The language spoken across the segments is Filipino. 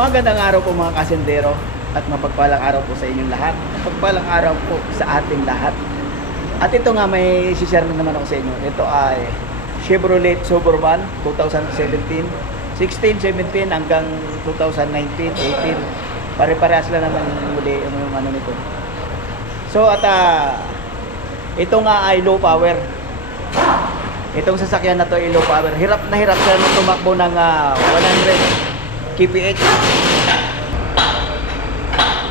Magandang araw po mga kasendero at mapagpalang araw po sa inyong lahat. Mapagpalang araw po sa ating lahat. At ito nga, may share na naman ako sa inyo. Ito ay Chevrolet Suburban 2017, 16, 17 hanggang 2019, 18. Pare-parehas lang naman muli yung ano nito. So at ito nga ay low power. Itong sasakyan na to ay low power. Hirap na hirap siya nung tumakbo ng 100 kph.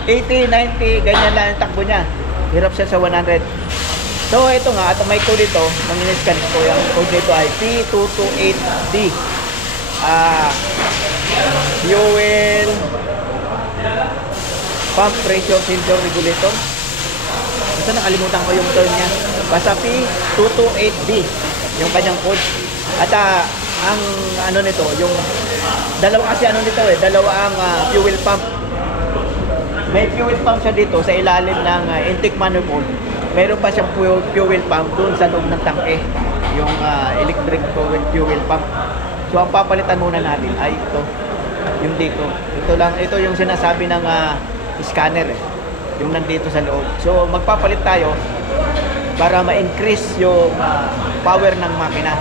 80, 90, ganyan lang ang takbo niya. Hirap siya sa 100. So ito nga, at may code dito, nang in-scan ko, yung code dito ay P228D. Fuel Pump Pressure Sensor Regulator. Basta nakalimutan ko yung term niya. Basta P228D yung kanyang code. At ang ano nito, yung dalawa kasi ano nito dalawa ang fuel pump. May fuel pump siya dito sa ilalim ng intake manifold. Meron pa siyang fuel pump doon sa loob ng tangke, yung electric fuel pump. So ang papalitan muna natin ay ito, yung dito. Ito yung sinasabi ng scanner yung nandito sa loob. So magpapalit tayo para ma-increase yung power ng makina.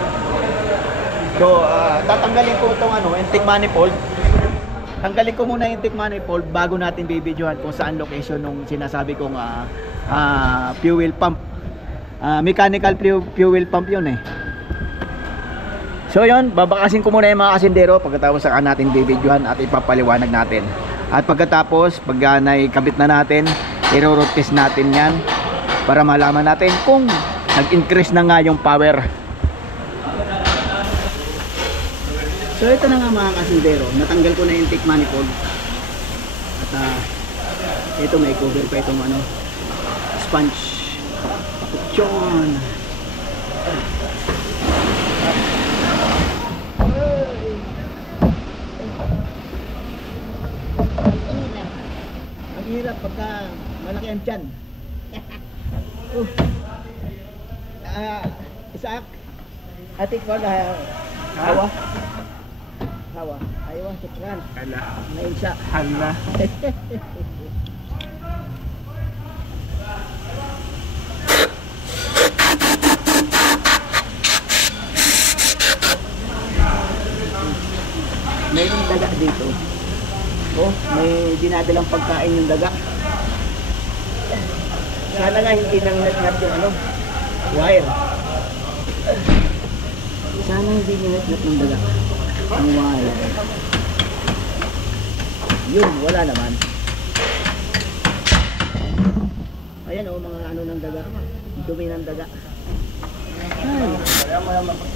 So, tatanggalin ko itong intake manifold. Tanggalin ko muna yung intake manifold bago natin bibidyohan kung saan location nung sinasabi kong fuel pump. Mechanical fuel pump yun So yun, babakasin ko muna yung mga kasindero pagkatapos saka natin bibidyohan at ipapaliwanag natin. At pagkatapos, pag naikabit na natin, i-road test natin yan para malaman natin kung nag-increase na nga yung power. So ito na nga mga kasindero, natanggal ko na yung intake manifold. At ito may cover pa itong sponge. Putsyon. Ang hirap pagka malaki ang tiyan. Isaac, atik mo na hawa. Hawa, ayaw ang sukran. Hala. Nainsa. Hala. Mayroong daga dito. Oh, may dinadalang pagkain yung daga. Sana nga hindi nang nat yung wire. Sana hindi nat ng daga. Ang wire. Yun, wala naman. Ayan mga ng daga. Dumi ng daga. Ay. Ay, nako.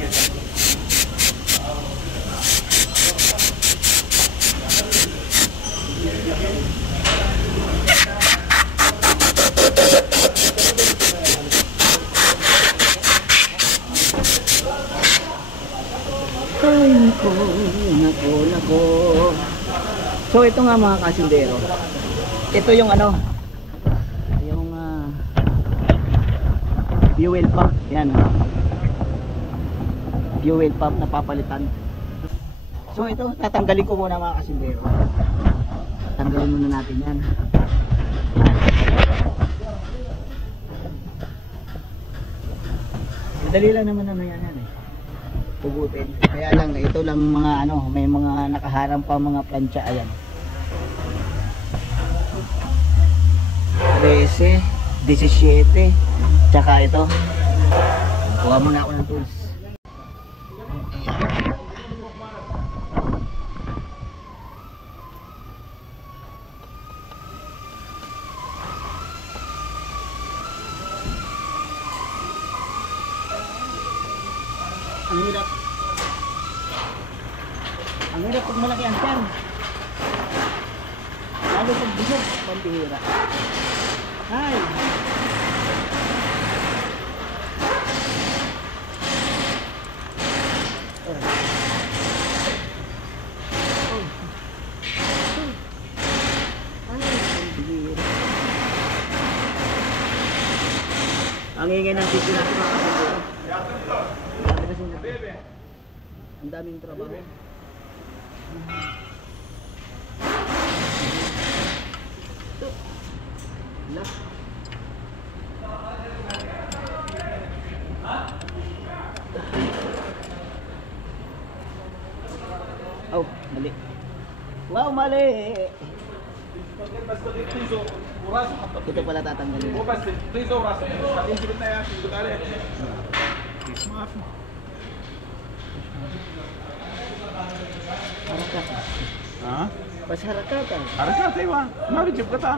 So ito nga mga kasindero. Ito yung yung fuel pump. Yan. Fuel pump na papalitan. So ito, tatanggalin ko muna mga kasindero. Tanggalin muna natin yan. Dali lang naman yan pugutin. Kaya lang ito lang mga may mga nakaharang pa mga plancha. Ayan 13, 17, tsaka ito. Kuha muna ako ng tools. Ang hirap pag malaki ang tiyan. Lalo pag busog, pambihira. Hi! Ang ingay ng sisi natin mga kapatid. Ang daming trabaho. Lock. Oh, mali. Wow, mali. Ito pala tatanggalin. Harakat. ها؟ بس حركاتها. حركات ايوه ما بيجيب قطع.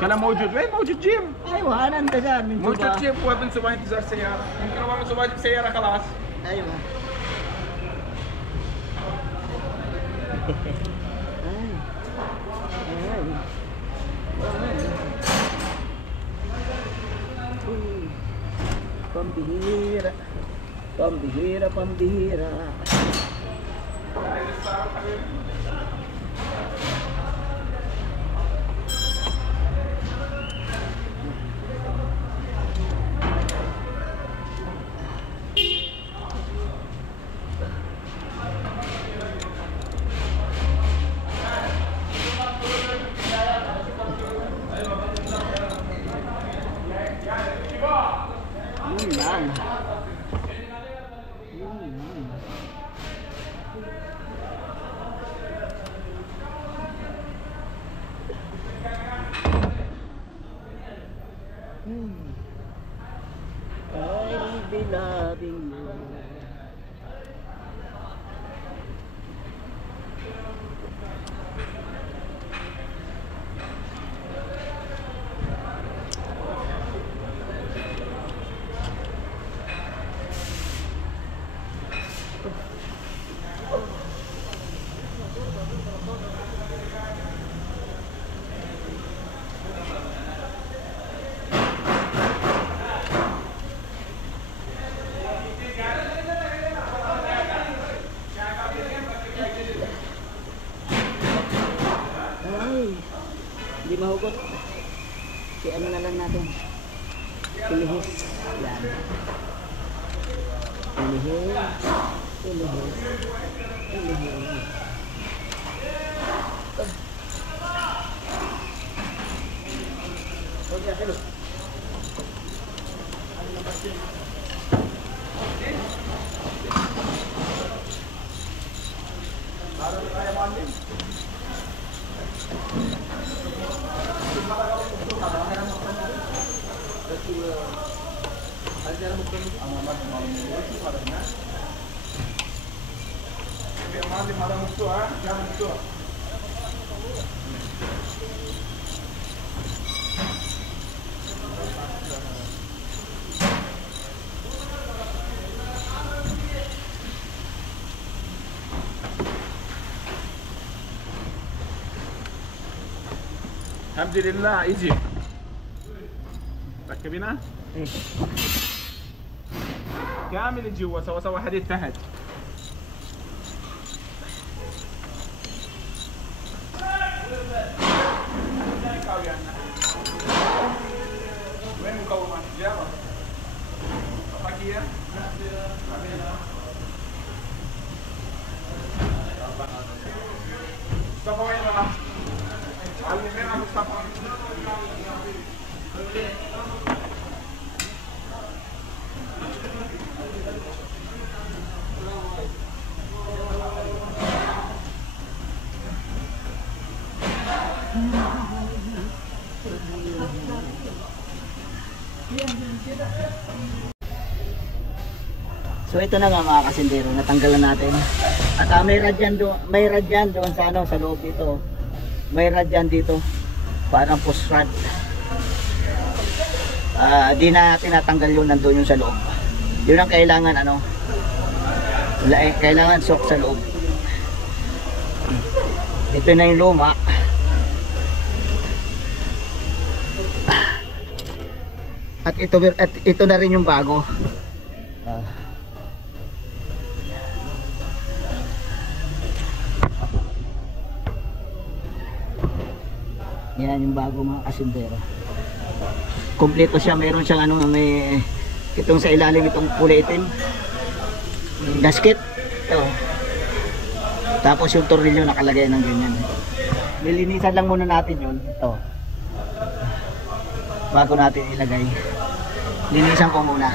كلام موجود وين موجود جيم؟ ايوه انا انتظار من موجود جيم هو من صباح انتظار سياره يمكن هو من صباح سياره خلاص. ايوه. Pambihira. Pambihira, pambihira. Yun lang. I'll be loving you. Hindi mahugot. Si ano na lang natin. Pilihis. Yan. Pilihis. Pilihis. Pilihis. Okay, hello. Ano na ba siya? Parang kaya manin. الحمد لله يجي ركبيناه كامل جوا سوا حديد تحت وين مكونات الجامعة؟ فاكية؟ مصطفى وين راح؟ علمنا مصطفى So ito na nga mga kasindero, natanggalan natin. At may radyan doon sa ano, sa loob dito. May radyan dito. Parang push rod. Di na tinatanggal yun, nandun yun sa loob. Yun ang kailangan ano. Kailangan sok sa loob. Ito na yung luma. At ito na rin yung bago. Yan yung bago mga kasindero. Kompleto siya, mayroon siyang ano, may itong sa ilalim itong kulay itim. Gasket. Ito. Tapos yung tornilyo nakalagay ng ganyan. Nilinisan lang muna natin yun. Ito. bago natin ilagay. Linisan ko muna.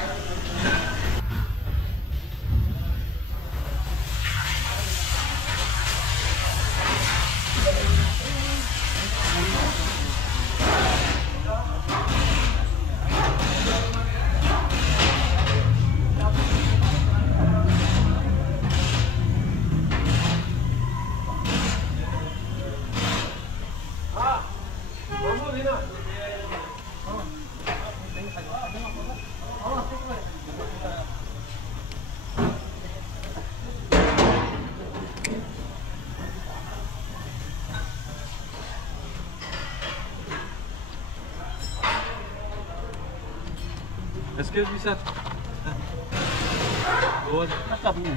Excuse me, sir. Go on. Nakap niya.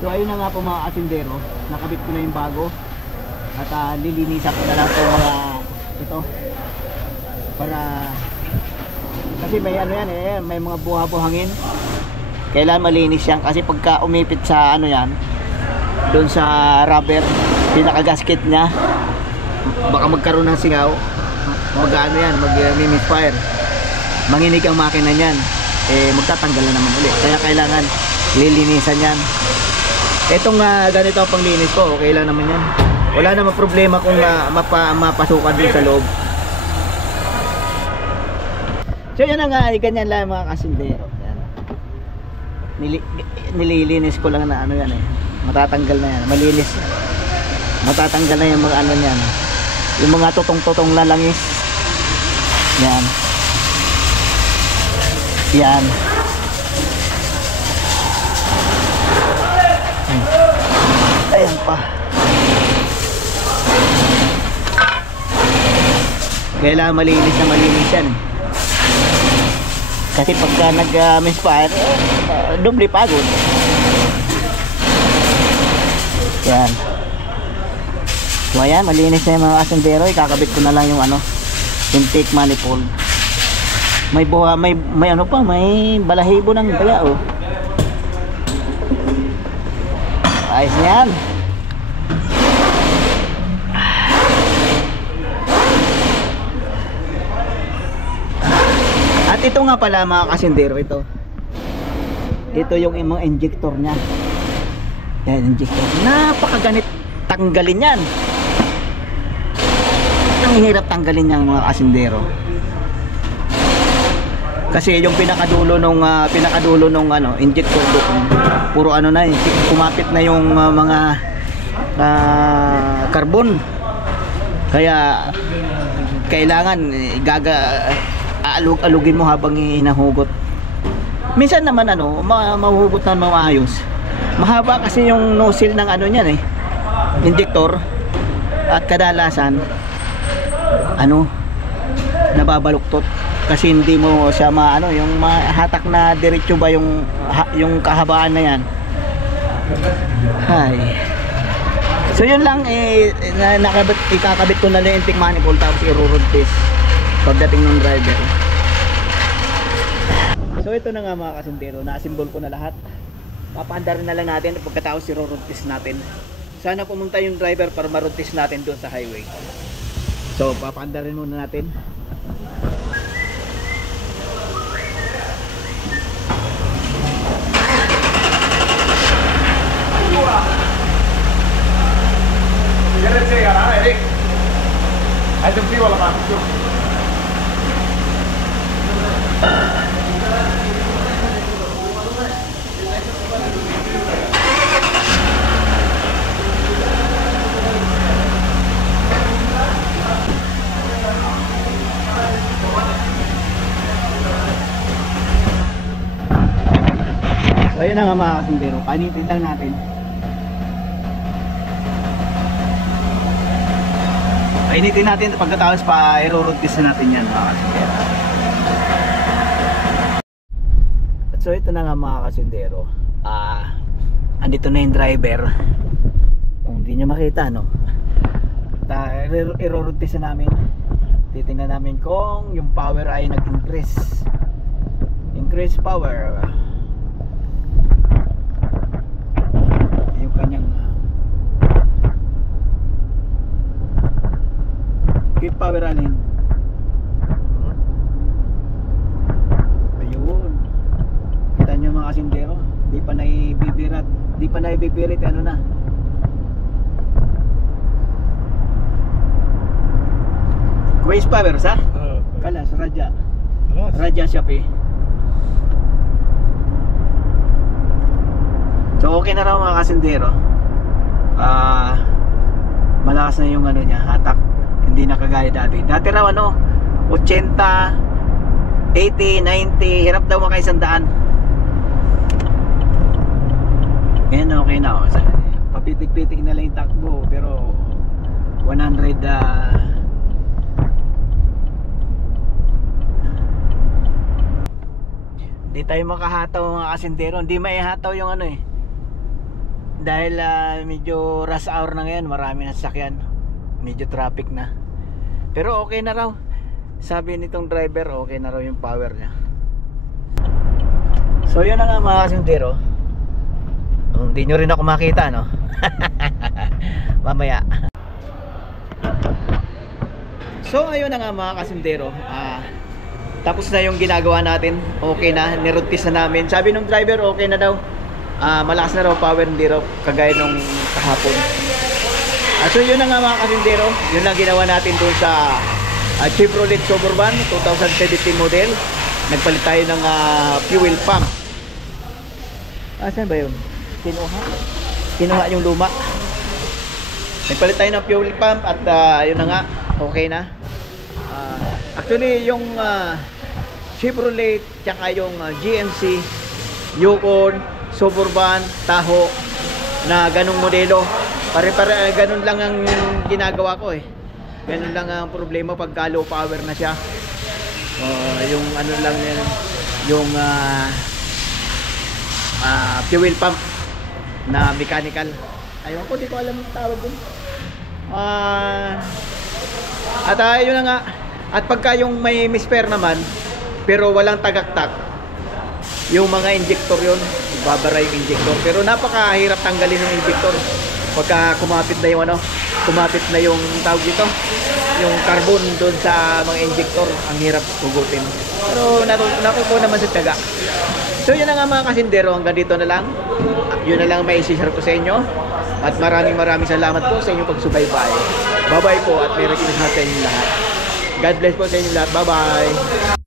So ayun na nga po mga kasindero, nakabit ko na yung bago at lilinisan ko na lang ito ito para kasi may ano yan may mga buha-buhangin, kailangan malinis yan kasi pagka umipit sa ano yan doon sa rubber pinaka gasket nya baka magkaroon ng singaw, mag-ano yan, mag-misfire, manginig ang makina niyan, magtatanggal na naman ulit, kaya kailangan lilinisan yan. Itong ganito ang panglinis ko, okay lang naman yan. Wala namang problema kung mapasukan din sa loob. So yan na nga, ganyan lang mga kasindero. Yan. Nililinis ko lang na ano yan matatanggal na yan, malinis. Matatanggal na yung mga ano yan. Yung mga tutong-tutong lalangis. Yan. Yan. Ayan pa. Kailangan malinis na malinis yan. Kasi pagka nag-misfire, doble pagod. Yan. So ayan, malinis na yung mga kasindero. Ikakabit ko na lang yung intake manifold. May buha, may ano pa, may balahibo ng kaya ayos na yan. At ito nga pala mga kasindero, ito yung mga injector nya. Yan, injector. Napakaganit tanggalin yan. Ang hirap tanggalin yan mga kasindero. Kasi yung pinakadulo nung injector doon, puro na kumapit na yung mga carbon. Kaya kailangan aalugin mo habang hinahugot. Minsan naman mahuhugot na maayos. Mahaba kasi yung nozzle ng niyan injector, at kadalasan nababaluktot kasi hindi mo siya yung mahatak na diretso ba yung kahabaan na yan. Hay. So yun lang ikakabit ko na lang yung intake manifold tapos i-road test pagdating ng driver. So ito na nga mga kasindero, na-assemble ko na lahat. Papaandarin na lang natin pagkatapos i-road test natin. Sana pumunta yung driver para ma-road test natin doon sa highway. So papaandarin muna natin. عايز فيه ولا ما فيه؟ So yun na nga mga kasindero, panitin lang natin. Painitin natin pagkatapos pa i-rotate natin yan mga kasindero. At so ito na nga mga kasindero, andito na yung driver. Kung hindi nyo makita no, i-rotate namin. Titingnan namin kung yung power ay nag-increase. Increase power. Yung kanyang keep power running. Ayun. Kita nyo mga kasindero, di pa naibibirit, ano na. Waste power sa? Kala sa Radya Shopee. So okay na raw mga kasindero. Malakas na yung ano niya, hatak. Hindi na kagaya dati. Dati raw 80, 80, 90, hirap daw maka 100. Ngayon okay na oh. Papitik-pitik na lang yung takbo pero 100 Hindi tayo makahataw mga kasindero. Hindi maihataw yung ano dahil medyo rush hour na ngayon, marami na sasakyan, medyo traffic na. Pero okay na raw. Sabi nitong driver, okay na raw yung power niya. So yun na nga mga kasindero. Hindi nyo rin ako makita no. Mamaya. So ayun na nga mga kasindero, tapos na yung ginagawa natin. Okay na, nirotis na namin. Sabi nung driver okay na daw, malakas na raw power, hindi raw kagaya nung kahapon. So yun na nga mga kasindero, yun lang ginawa natin doon sa Chevrolet Suburban 2017 model. Nagpalit tayo ng fuel pump. Saan ba yun? Kinuha yung luma. Nagpalit tayo ng fuel pump at yun na nga, okay na. Actually yung Chevrolet tsaka yung GMC Yukon, Suburban, Tahoe na ganung modelo, pare-pare ganun lang ang ginagawa ko ganun lang ang problema pag low power na siya. Yung ano lang yan, yung fuel pump na mechanical, ayun ko, di ko alam yung tawag dun. At ayun na nga. At pagka yung may misper naman pero walang tagaktak, yung mga injector yun, babara yung injector. Pero napakahirap tanggalin yung injector pagka kumapit na yung kumapit na yung tawag dito, yung carbon doon sa mga injector, ang hirap hugutin. Pero nakukuha naman sa tiyaga. So yun na nga mga kasindero, hanggang dito na lang. Yun na lang may i-share ko sa inyo. At maraming salamat po sa inyong pagsubaybay. Bye bye po at Merry Christmas sa inyong lahat. God bless po sa inyo lahat. Bye bye.